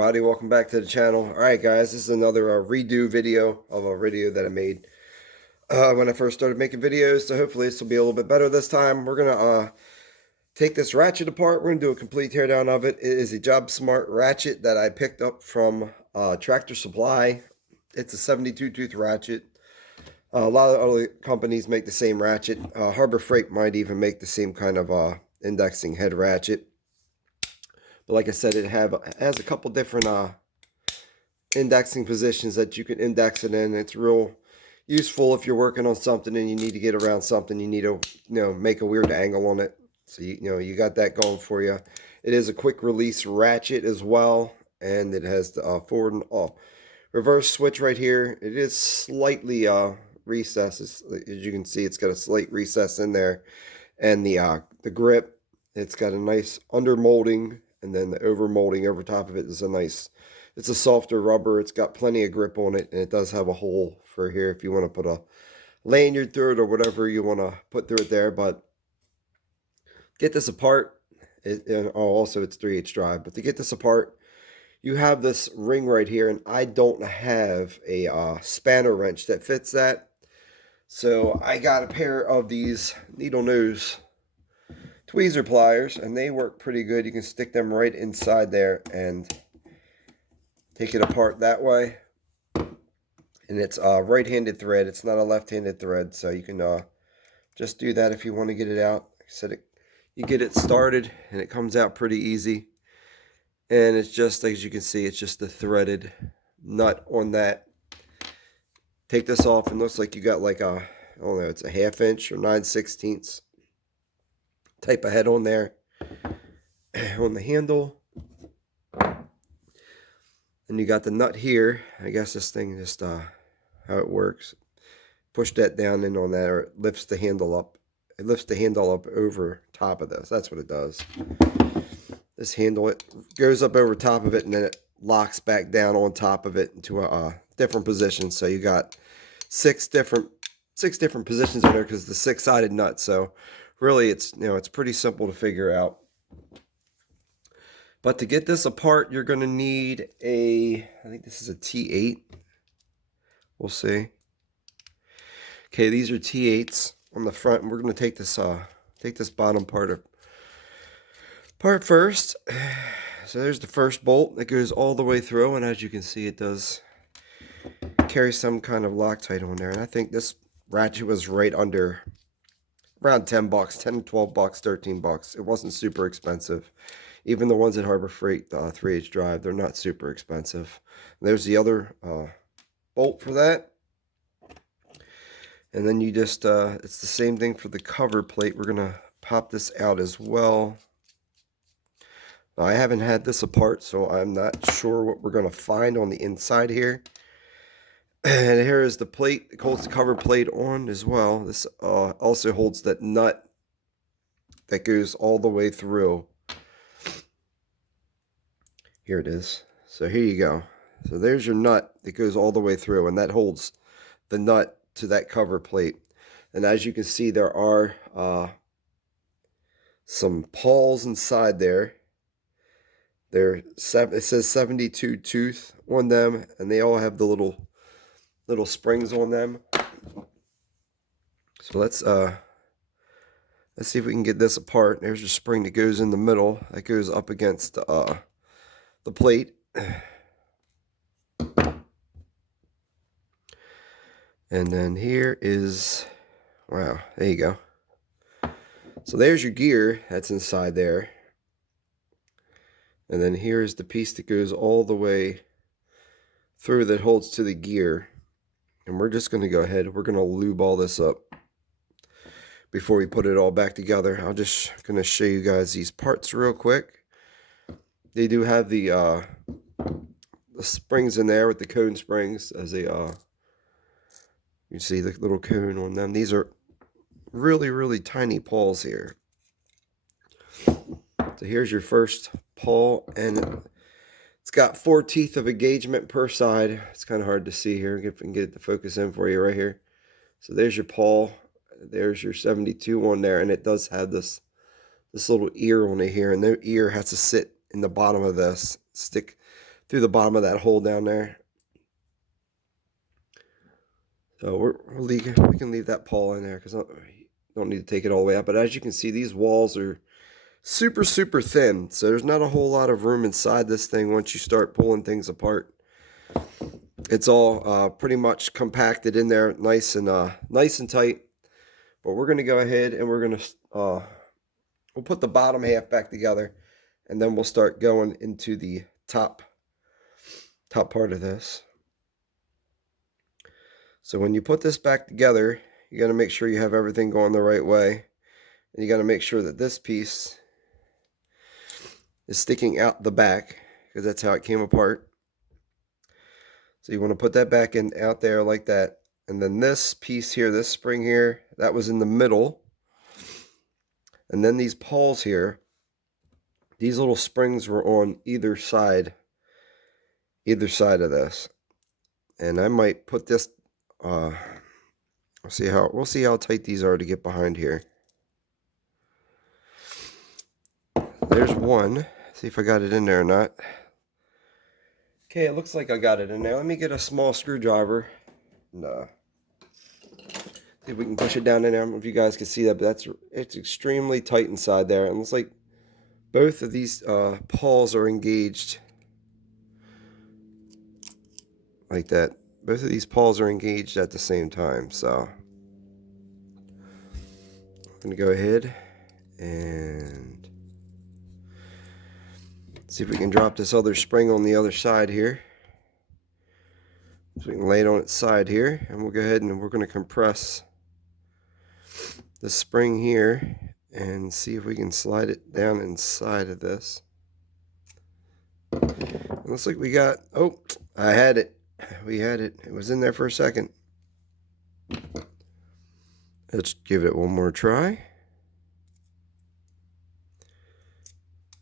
everybody, welcome back to the channel. Alright guys, this is another redo video of a video that I made when I first started making videos, so hopefully this will be a little bit better this time. We're going to take this ratchet apart. We're going to do a complete teardown of it. It is a Jobsmart ratchet that I picked up from Tractor Supply. It's a 72 tooth ratchet. A lot of other companies make the same ratchet. Harbor Freight might even make the same kind of indexing head ratchet. But like I said, it has a couple different indexing positions that you can index it in. It's real useful if you're working on something and you need to get around something. You need to, make a weird angle on it. So you got that going for you. It is a quick release ratchet as well, and it has the forward and reverse switch right here. It is slightly recessed, as you can see. It's got a slight recess in there, and the grip. It's got a nice under molding. And then the over molding over top of it is it's a softer rubber. It's got plenty of grip on it, and it does have a hole for here if you want to put a lanyard through it or whatever you want to put through it there. But get this apart, also it's 3/8 drive, but to get this apart, you have this ring right here, and I don't have a spanner wrench that fits that. So I got a pair of these needle nose tweezer pliers, and they work pretty good. You can stick them right inside there and take it apart that way. And it's right-handed thread. It's not a left-handed thread, so you can just do that if you want to get it out. Like I said, you get it started, and it comes out pretty easy. And it's just, as you can see, it's just a threaded nut on that. Take this off, and looks like you got like I don't know, it's a 1/2 inch or 9/16 type of head on there on the handle. And you got the nut here. I guess this thing just how it works. Push that down in on that, or it lifts the handle up. It lifts the handle up over top of this. That's what it does. This handle, it goes up over top of it, and then it locks back down on top of it into a different position. So you got six different positions in there because it's the 6-sided nut. So really, it's pretty simple to figure out. But to get this apart, you're going to need I think this is a T8. We'll see. Okay, these are T8s on the front, and we're going to take this bottom part first. So there's the first bolt that goes all the way through, and as you can see, it does carry some kind of Loctite on there. And I think this ratchet was right under around $10, $10, $12, $13. It wasn't super expensive. Even the ones at Harbor Freight, 3/8 drive, they're not super expensive. And there's the other bolt for that. And then you just, it's the same thing for the cover plate. We're going to pop this out as well. Now, I haven't had this apart, so I'm not sure what we're going to find on the inside here. And here is the plate. It holds the cover plate on as well. This also holds that nut that goes all the way through. Here it is. So here you go. So there's your nut that goes all the way through, and that holds the nut to that cover plate. And as you can see, there are some pawls inside there. It says 72 tooth on them, and they all have the little springs on them. So let's see if we can get this apart. There's a spring that goes in the middle that goes up against the plate. And then here is, wow, there you go. So there's your gear that's inside there. And then here's the piece that goes all the way through that holds to the gear. And we're just going to go ahead, we're going to lube all this up before we put it all back together. I'm just going to show you guys these parts real quick. They do have the springs in there with the cone springs, as they you see the little cone on them. These are really, really tiny pawls here. So here's your first pawl, and it's got 4 teeth of engagement per side. It's kind of hard to see here. If we can get it to focus in for you right here. So there's your pawl. There's your 72 on there, and it does have this little ear on it here, and the ear has to sit in the bottom of this, stick through the bottom of that hole down there. So we can leave that pawl in there because I don't need to take it all the way out. But as you can see, these walls are super, super thin. So there's not a whole lot of room inside this thing once you start pulling things apart. It's all pretty much compacted in there, nice and tight. But we're going to go ahead and we're going to we'll put the bottom half back together, and then we'll start going into the top part of this. So when you put this back together, you got to make sure you have everything going the right way. And you got to make sure that this piece is sticking out the back, because that's how it came apart. So you want to put that back in out there like that. And then this piece here, this spring here, that was in the middle. And then these pawls here, these little springs were on either side of this. And I might put this we'll see how tight these are to get behind here. There's one. See if I got it in there or not. Okay, it looks like I got it in there. Let me get a small screwdriver and see if we can push it down in there. I don't know if you guys can see that, but it's extremely tight inside there. And it looks like both of these pawls are engaged like that. Both of these pawls are engaged at the same time. So I'm going to go ahead and see if we can drop this other spring on the other side here. So we can lay it on its side here, and we'll go ahead and we're going to compress the spring here and see if we can slide it down inside of this. It looks like we got, oh, I had it. We had it. It was in there for a second. Let's give it one more try.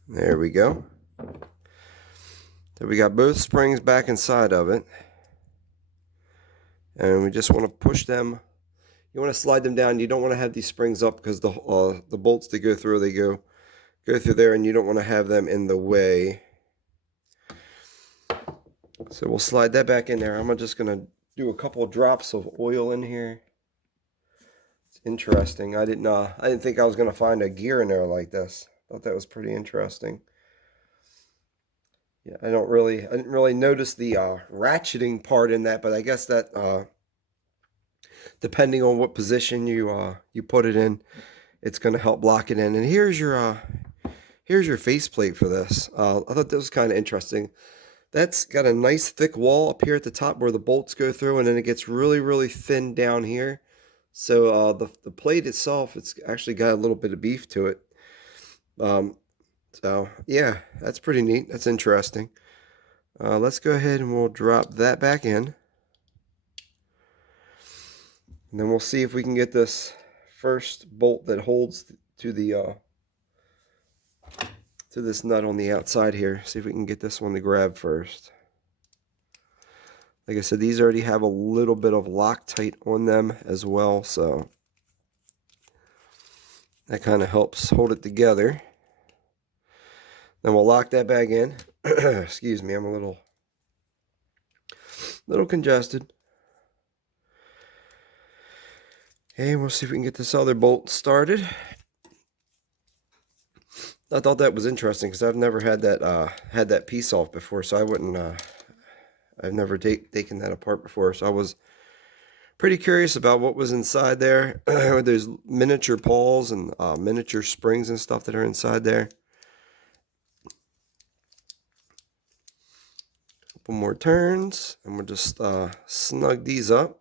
There we go. So we got both springs back inside of it. And we just want to push them. You want to slide them down. You don't want to have these springs up because the bolts that go through, they go through there, and you don't want to have them in the way. So we'll slide that back in there. I'm just going to do a couple of drops of oil in here. It's interesting. I didn't think I was going to find a gear in there like this. Thought that was pretty interesting. Yeah, I didn't really notice the ratcheting part in that, but I guess that depending on what position you put it in, it's going to help lock it in. And here's your faceplate for this. I thought that was kind of interesting. That's got a nice thick wall up here at the top where the bolts go through, and then it gets really, really thin down here. So the plate itself, it's actually got a little bit of beef to it. So yeah, that's pretty neat. That's interesting. Let's go ahead and we'll drop that back in. And then we'll see if we can get this first bolt that holds to the to this nut on the outside here. See if we can get this one to grab first. Like I said, these already have a little bit of Loctite on them as well, so that kind of helps hold it together. Then we'll lock that back in. Excuse me, I'm a little congested. Okay, we'll see if we can get this other bolt started. I thought that was interesting because I've never had that piece off before, so I wouldn't. I've never taken that apart before, so I was pretty curious about what was inside there. There's miniature pawls and miniature springs and stuff that are inside there. Couple more turns, and we'll just snug these up.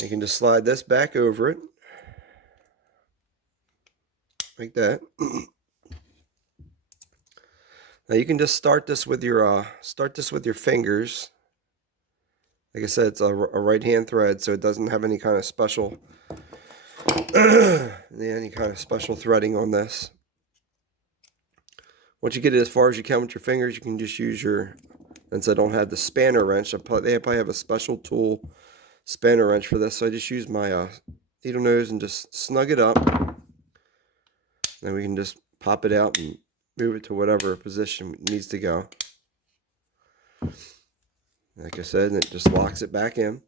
You can just slide this back over it. Like that. Now you can just start this with your fingers. Like I said, it's a right hand thread, so it doesn't have any kind of special threading on this. Once you get it as far as you can with your fingers, you can just use your, since I don't have the spanner wrench, they probably have a special tool spanner wrench for this, so I just use my needle nose and just snug it up. Then we can just pop it out and move it to whatever position it needs to go. Like I said, and it just locks it back in.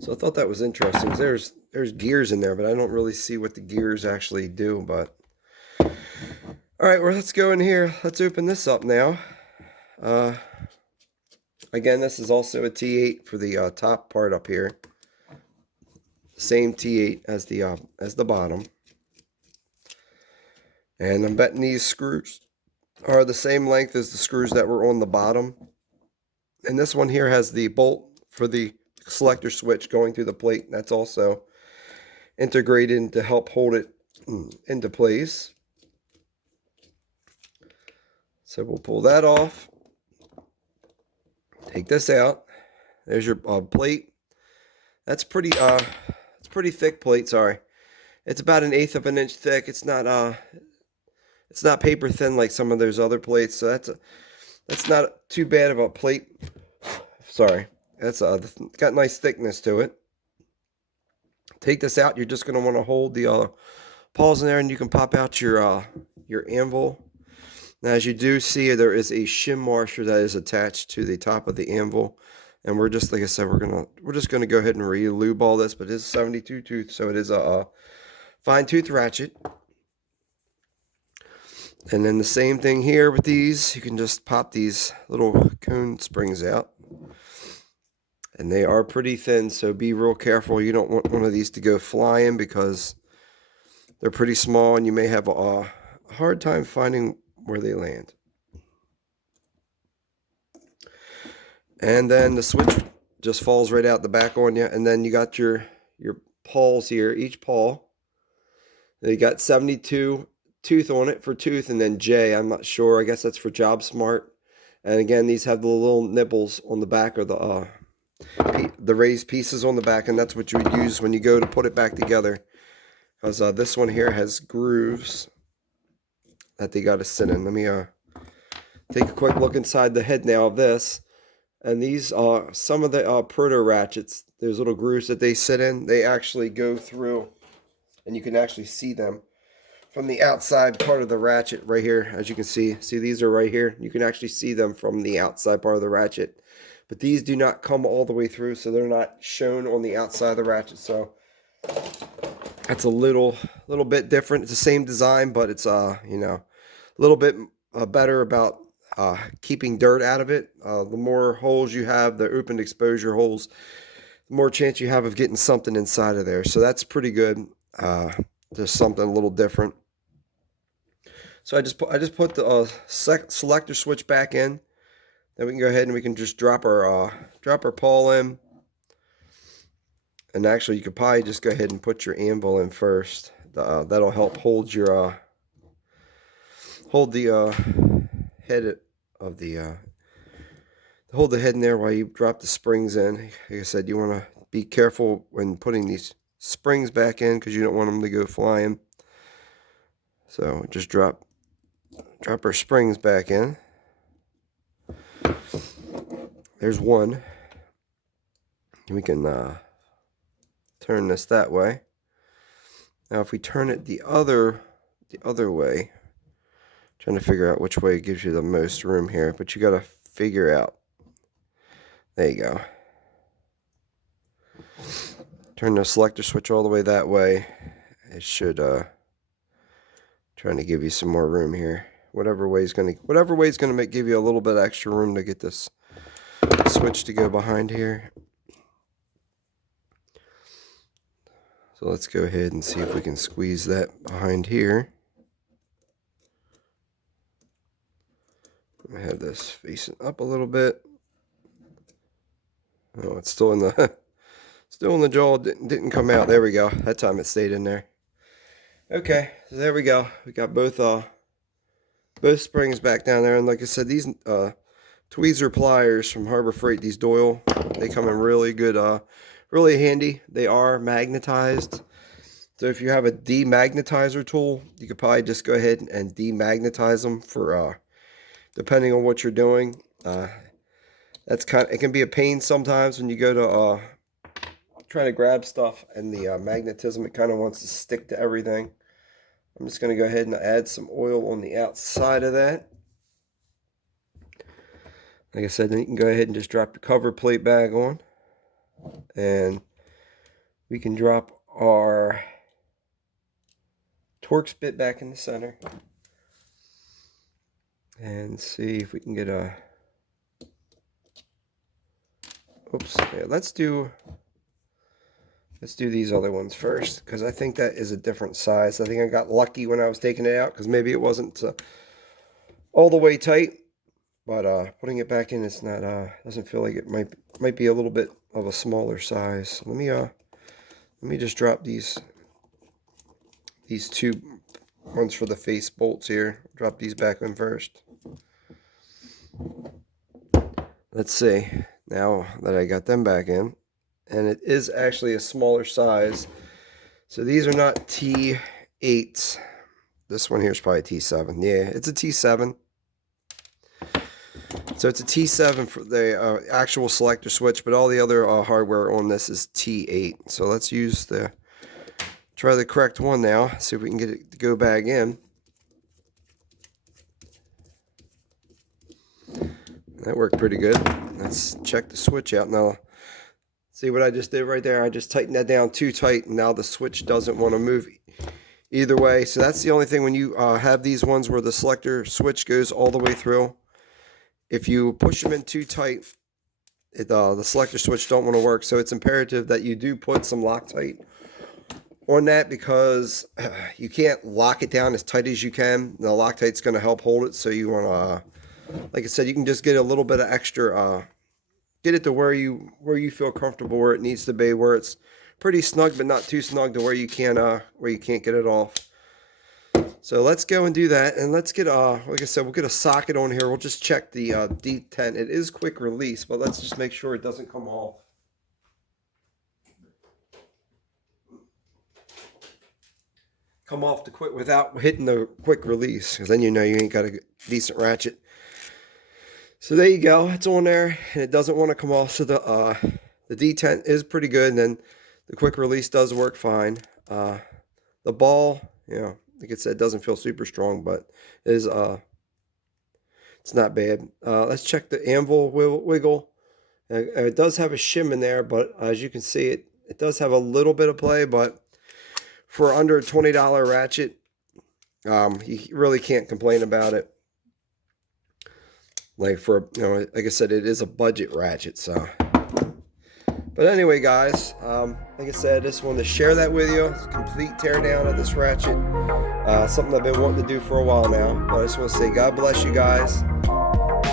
So I thought that was interesting. There's gears in there, but I don't really see what the gears actually do. But all right, well, let's go in here. Let's open this up now. Again, this is also a T8 for the top part up here. Same T8 as the bottom. And I'm betting these screws are the same length as the screws that were on the bottom. And this one here has the bolt for the selector switch going through the plate. That's also integrated to help hold it into place. So we'll pull that off. Take this out. There's your plate. That's pretty it's pretty thick plate, sorry. It's about 1/8 of an inch thick. It's not paper thin like some of those other plates, so that's not too bad of a plate. Sorry. That's got nice thickness to it. Take this out. You're just going to want to hold the pawls in there, and you can pop out your anvil. Now, as you do see, there is a shim washer that is attached to the top of the anvil, and we're just, like I said, we're just gonna go ahead and re-lube all this. But it is 72 tooth, so it is a fine tooth ratchet. And then the same thing here with these. You can just pop these little cone springs out, and they are pretty thin, so be real careful. You don't want one of these to go flying because they're pretty small, and you may have a hard time finding where they land. And then the switch just falls right out the back on you, and then you got your pawls here. Each paw, they got 72 tooth on it for tooth, and then J, I'm not sure, I guess that's for Jobsmart. And again, these have the little nipples on the back, or the raised pieces on the back, and that's what you would use when you go to put it back together, because this one here has grooves that they got to sit in. Let me take a quick look inside the head now of this. And these are some of the proto ratchets. Those little grooves that they sit in, they actually go through, and you can actually see them from the outside part of the ratchet right here. As you can see these are right here. You can actually see them from the outside part of the ratchet. But these do not come all the way through, so they're not shown on the outside of the ratchet. So that's a little bit different. It's the same design, but it's you know, a little bit better about keeping dirt out of it. The more holes you have, the open exposure holes, the more chance you have of getting something inside of there. So that's pretty good. Just something a little different. So I just put the selector switch back in. Then we can go ahead and we can just drop our pawl in. And actually, you could probably just go ahead and put your anvil in first. That'll help hold your head of the hold the head in there while you drop the springs in. Like I said, you want to be careful when putting these springs back in because you don't want them to go flying. So just drop our springs back in. There's one. We can turn this that way. Now if we turn it the other way, trying to figure out which way gives you the most room here, but you got to figure out. There you go. Turn the selector switch all the way that way. It should trying to give you some more room here. Whatever way is going to give you a little bit extra room to get this switch to go behind here. So let's go ahead and see if we can squeeze that behind here. I have this facing up a little bit. Oh, it's still in the jaw. Didn't come out. There we go. That time it stayed in there. Okay, so there we go. We got both springs back down there, and like I said, these tweezer pliers from Harbor Freight, these Doyle, they come in really good, really handy. They are magnetized, so if you have a demagnetizer tool, you could probably just go ahead and demagnetize them for depending on what you're doing. It can be a pain sometimes when you go to trying to grab stuff and the magnetism, it kind of wants to stick to everything. I'm just going to go ahead and add some oil on the outside of that. Like I said, then you can go ahead and just drop your cover plate bag on. And we can drop our Torx bit back in the center. And see if we can get a... Oops. Yeah, let's do these other ones first, because I think that is a different size. I think I got lucky when I was taking it out, because maybe it wasn't all the way tight. But putting it back in, it's not doesn't feel like it might be a little bit of a smaller size. So let me just drop these two ones for the face bolts here. Drop these back in first. Let's see, now that I got them back in, and it is actually a smaller size. So these are not T8s. This one here is probably T7. Yeah, it's a T7. So it's a T7 for the actual selector switch, but all the other hardware on this is T8. So let's try the correct one now. See if we can get it to go back in. That worked pretty good. Let's check the switch out now. See what I just did right there? I just tightened that down too tight, and now the switch doesn't want to move either way. So that's the only thing when you have these ones where the selector switch goes all the way through. If you push them in too tight, the selector switch don't want to work. So it's imperative that you do put some Loctite on that, because you can't lock it down as tight as you can. The Loctite's going to help hold it. So you want to, like I said, you can just get a little bit of extra, get it to where you feel comfortable, where it needs to be, where it's pretty snug but not too snug to where you can't get it off. So let's go and do that, and let's get like I said, we'll get a socket on here. We'll just check the detent. It is quick release, but let's just make sure it doesn't come off. Come off the quick without hitting the quick release, because then you know you ain't got a decent ratchet. So there you go, it's on there, and it doesn't want to come off. So the detent is pretty good, and then the quick release does work fine. The ball, you know, like I said, it doesn't feel super strong, but it is it's not bad. Let's check the anvil wiggle. It does have a shim in there, but as you can see, it does have a little bit of play, but for under a $20 ratchet, you really can't complain about it. Like like I said, it is a budget ratchet, so. But anyway, guys, like I said, I just wanted to share that with you. It's a complete teardown of this ratchet. Something I've been wanting to do for a while now. But I just want to say God bless you guys.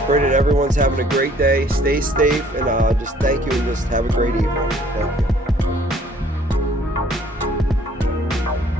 Pray that everyone's having a great day. Stay safe, and just thank you, and just have a great evening. Thank you.